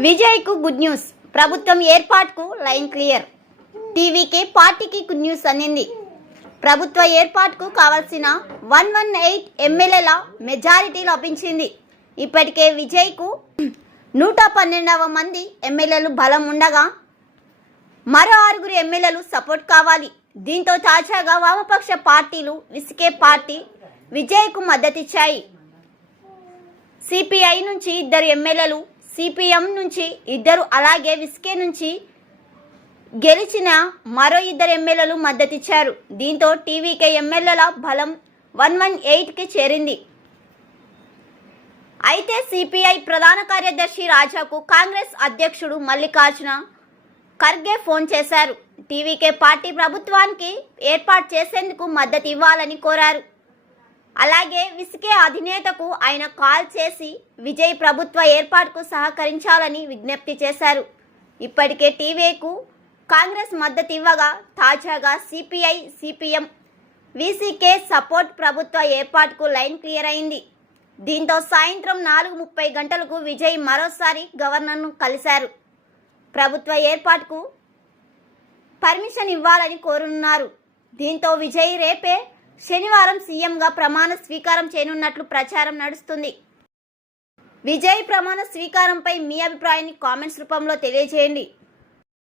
విజయ్ కు good news. ప్రభుత్వం ఏర్పాటుకు లైన్ క్లియర్. టీవీకే పార్టీకి గుడ్ న్యూస్ అందింది. ప్రభుత్వ ఏర్పాటుకు కావాల్సిన 118 ఎమ్మెల్యేల మెజారిటీ లభించింది. ఇప్పటికే విజయ్ కు 112వ మంది ఎమ్మెల్యేలు బలం ఉండగా మరో 6 ఎమ్మెల్యేలు సపోర్ట్ కావాలి. దీంతో తాజాగా వామపక్ష పార్టీలు విసికే పార్టీ విజయ్ కు మద్దతిచ్చాయి. సిపిఐ నుంచి 2 ఎమ్మెల్యేలు, సిపిఎం నుంచి 2, అలాగే విస్కే నుంచి గెలిచిన మరో 2 ఎమ్మెల్యేలు మద్దతిచ్చారు. దీంతో టీవీకే ఎమ్మెల్యేల బలం 118కి చేరింది. అయితే సిపిఐ ప్రధాన కార్యదర్శి రాజాకు కాంగ్రెస్ అధ్యక్షుడు మల్లికార్జున ఖర్గే ఫోన్ చేశారు. టీవీకే పార్టీ ప్రభుత్వానికి ఏర్పాటు చేసేందుకు మద్దతు ఇవ్వాలని కోరారు. అలాగే విసికే అధినేతకు ఆయన కాల్ చేసి విజయ్ ప్రభుత్వ ఏర్పాటుకు సహకరించాలని విజ్ఞప్తి చేశారు. ఇప్పటికే టీవీకు కాంగ్రెస్ మద్దతు ఇవ్వగా తాజాగా సిపిఐ, సిపిఎం, విసికే సపోర్ట్ ప్రభుత్వ ఏర్పాటుకు లైన్ క్లియర్ అయింది. దీంతో సాయంత్రం 4:30 గంటలకు విజయ్ మరోసారి గవర్నర్ను కలిశారు. ప్రభుత్వ ఏర్పాటుకు పర్మిషన్ ఇవ్వాలని కోరుతున్నారు. దీంతో విజయ్ రేపే శనివారం సీఎంగా ప్రమాణ స్వీకారం చేయనున్నట్లు ప్రచారం నడుస్తుంది. విజయ్ ప్రమాణ స్వీకారంపై మీ అభిప్రాయాన్ని కామెంట్స్ రూపంలో తెలియజేయండి.